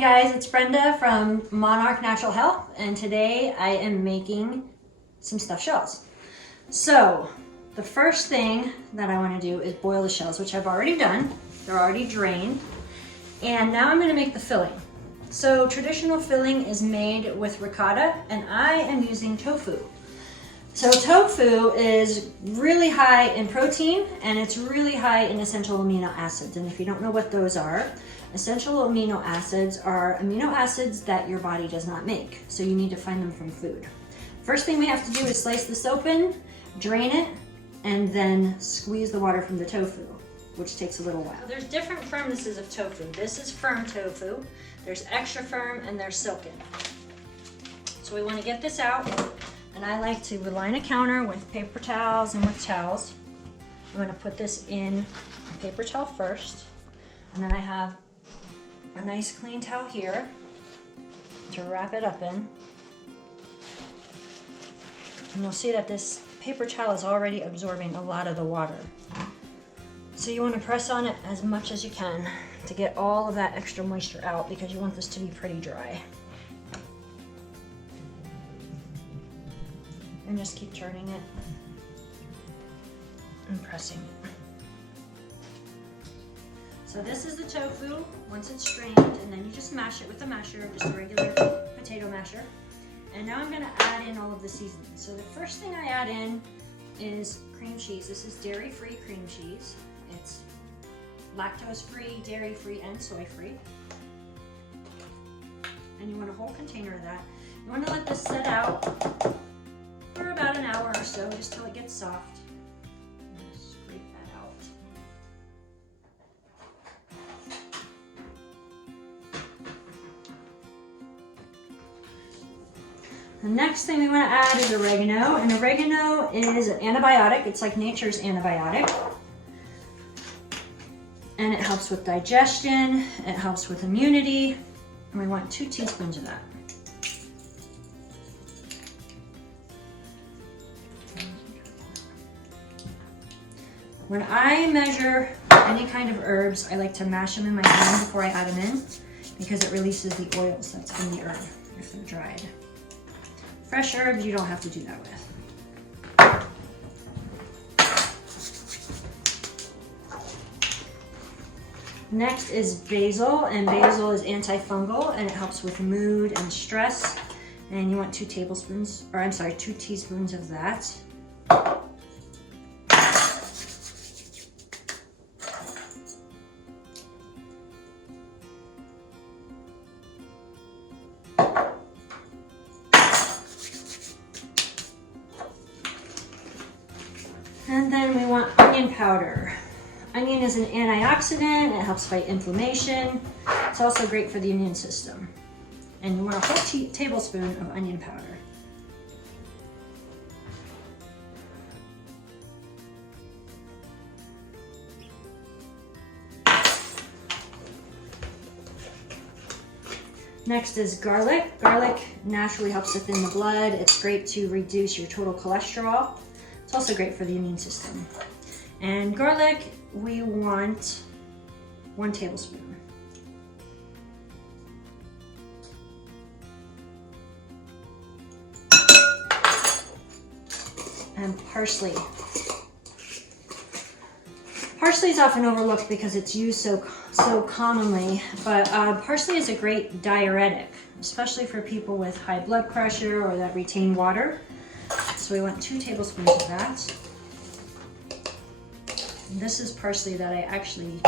Hey guys, it's Brenda from Monarch Natural Health, and today I am making some stuffed shells. So the first thing that I want to do is boil the shells, which I've already done. They're already drained. And now I'm going to make the filling. So traditional filling is made with ricotta, and I am using tofu. So tofu is really high in protein and it's really high in essential amino acids. And if you don't know what those are, essential amino acids are amino acids that your body does not make. So you need to find them from food. First thing we have to do is slice this open, drain it, and then squeeze the water from the tofu, which takes a little while. There's different firmnesses of tofu. This is firm tofu. There's extra firm and there's silken. So we want to get this out. And I like to line a counter with paper towels and with towels. I'm going to put this in a paper towel first. And then I have a nice clean towel here to wrap it up in. And you'll see that this paper towel is already absorbing a lot of the water. So you want to press on it as much as you can to get all of that extra moisture out because you want this to be pretty dry. And just keep turning it and pressing it. So this is the tofu once it's strained, and then you just mash it with a masher, just a regular potato masher. And now I'm going to add in all of the seasonings. So the first thing I add in is cream cheese. This is dairy-free cream cheese. It's lactose-free, dairy-free, and soy-free. And you want a whole container of that. You want to let this set out for about an hour or so, just till it gets soft. Just scrape that out. The next thing we want to add is oregano, and oregano is an antibiotic. It's like nature's antibiotic. And it helps with digestion, it helps with immunity, and we want 2 teaspoons of that. When I measure any kind of herbs, I like to mash them in my hand before I add them in because it releases the oils that's in the herb if they're dried. Fresh herbs, you don't have to do that with. Next is basil, and basil is antifungal and it helps with mood and stress. And you want 2 teaspoons of that. And then we want onion powder. Onion is an antioxidant, it helps fight inflammation. It's also great for the immune system. And you want a whole tablespoon of onion powder. Next is garlic. Garlic naturally helps to thin the blood. It's great to reduce your total cholesterol. It's also great for the immune system. And garlic, we want 1 tablespoon. And parsley. Parsley is often overlooked because it's used so commonly, but parsley is a great diuretic, especially for people with high blood pressure or that retain water. So we want 2 tablespoons of that. And this is parsley that I actually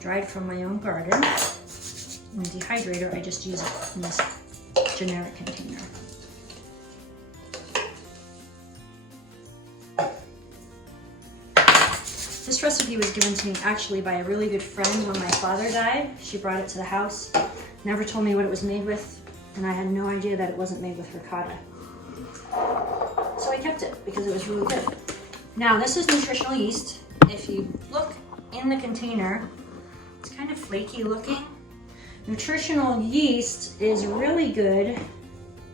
dried from my own garden. In the dehydrator, I just use it in this generic container. This recipe was given to me actually by a really good friend when my father died. She brought it to the house, never told me what it was made with, and I had no idea that it wasn't made with ricotta. So I kept it because it was really good. Now this is nutritional yeast. If you look in the container, it's kind of flaky looking. Nutritional yeast is really good.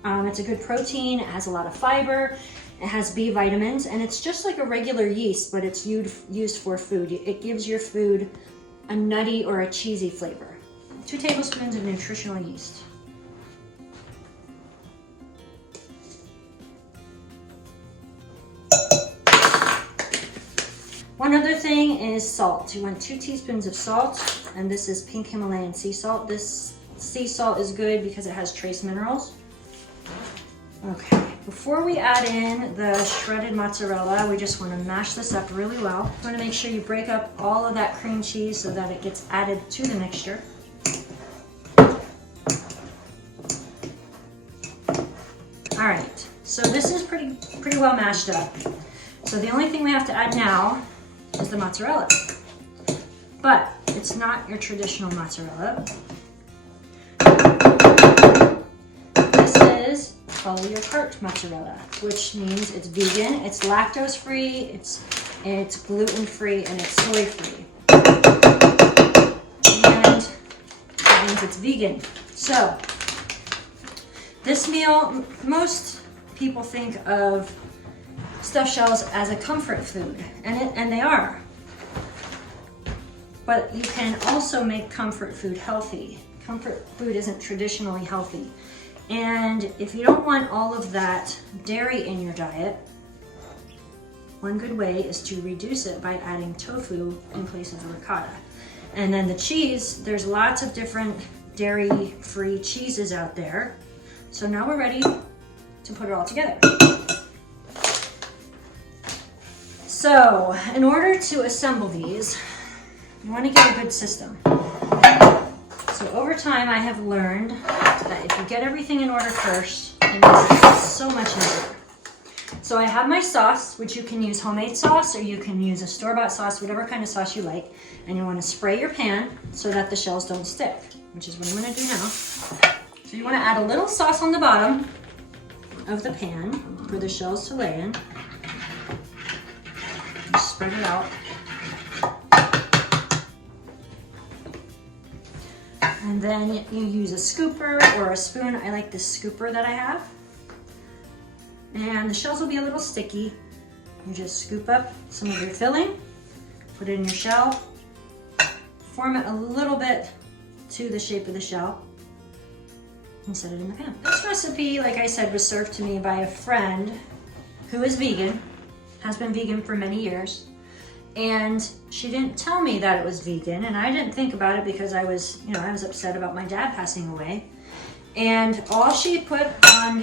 It's a good protein, it has a lot of fiber, it has B vitamins, and it's just like a regular yeast, but it's used for food. It gives your food a nutty or a cheesy flavor. 2 tablespoons of nutritional yeast. One other thing is salt. You want 2 teaspoons of salt, and this is pink Himalayan sea salt. This sea salt is good because it has trace minerals. Okay, before we add in the shredded mozzarella, we just want to mash this up really well. You want to make sure you break up all of that cream cheese so that it gets added to the mixture. All right, so this is pretty well mashed up. So the only thing we have to add now is the mozzarella. But it's not your traditional mozzarella. This is Follow Your Heart mozzarella, which means it's vegan, it's lactose free, it's gluten free, and it's soy free. And that means it's vegan. So this meal, most people think of stuffed shells as a comfort food, and they are. But you can also make comfort food healthy. Comfort food isn't traditionally healthy. And if you don't want all of that dairy in your diet, one good way is to reduce it by adding tofu in place of ricotta. And then the cheese, there's lots of different dairy-free cheeses out there. So now we're ready to put it all together. So in order to assemble these, you want to get a good system. So over time, I have learned that if you get everything in order first, it makes it so much easier. So I have my sauce, which you can use homemade sauce or you can use a store-bought sauce, whatever kind of sauce you like. And you want to spray your pan so that the shells don't stick, which is what I'm going to do now. So you want to add a little sauce on the bottom of the pan for the shells to lay in. Just spread it out. And then you use a scooper or a spoon. I like this scooper that I have. And the shells will be a little sticky. You just scoop up some of your filling, put it in your shell, form it a little bit to the shape of the shell, and set it in the pan. This recipe, like I said, was served to me by a friend who is vegan, has been vegan for many years. And she didn't tell me that it was vegan, and I didn't think about it because I was upset about my dad passing away. And all she put on,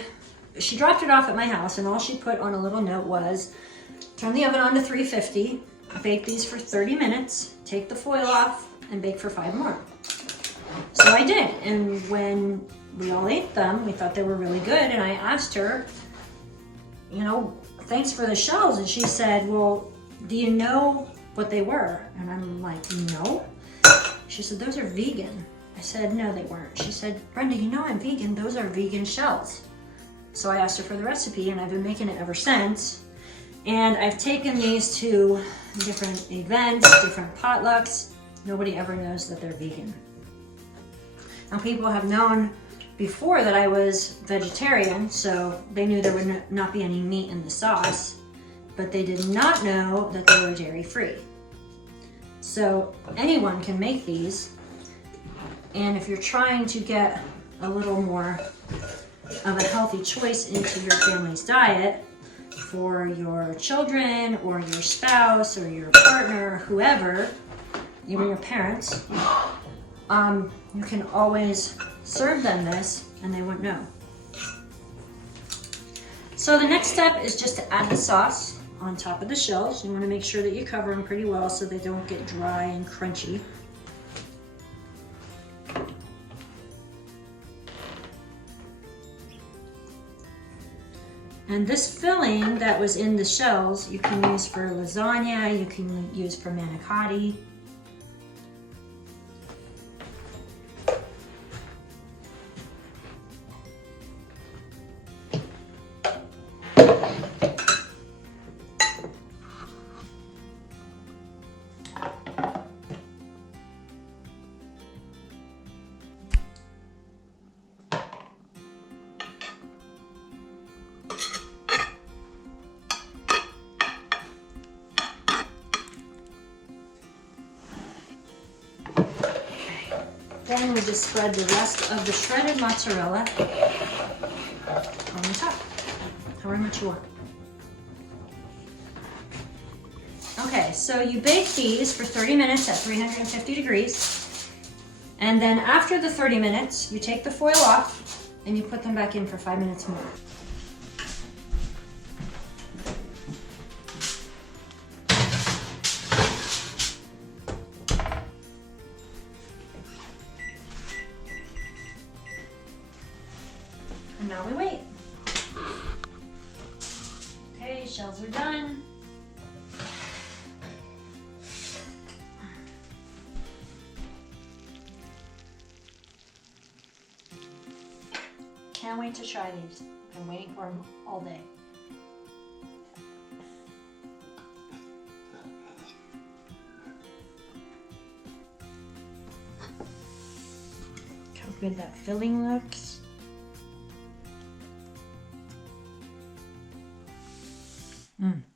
she dropped it off at my house, and all she put on a little note was, turn the oven on to 350, bake these for 30 minutes, take the foil off, and bake for 5 more. So I did, and when we all ate them, we thought they were really good, and I asked her, thanks for the shells, and she said, well, do you know what they were? And I'm like, no. She said, those are vegan. I said, no, they weren't. She said, Brenda, you know I'm vegan. Those are vegan shells. So I asked her for the recipe, and I've been making it ever since. And I've taken these to different events, different potlucks. Nobody ever knows that they're vegan. Now, people have known before that I was vegetarian, so they knew there would not be any meat in the sauce. But they did not know that they were dairy-free. So anyone can make these, and if you're trying to get a little more of a healthy choice into your family's diet for your children or your spouse or your partner, whoever, even your parents, you can always serve them this and they won't know. So the next step is just to add the sauce on top of the shells. You want to make sure that you cover them pretty well so they don't get dry and crunchy. And this filling that was in the shells, you can use for lasagna, you can use for manicotti. Then we just spread the rest of the shredded mozzarella on the top, however much you want. Okay, so you bake these for 30 minutes at 350 degrees. And then after the 30 minutes, you take the foil off and you put them back in for 5 minutes more. And now we wait. Okay, shells are done. Can't wait to try these. I've been waiting for them all day. Look how good that filling looks. Mm.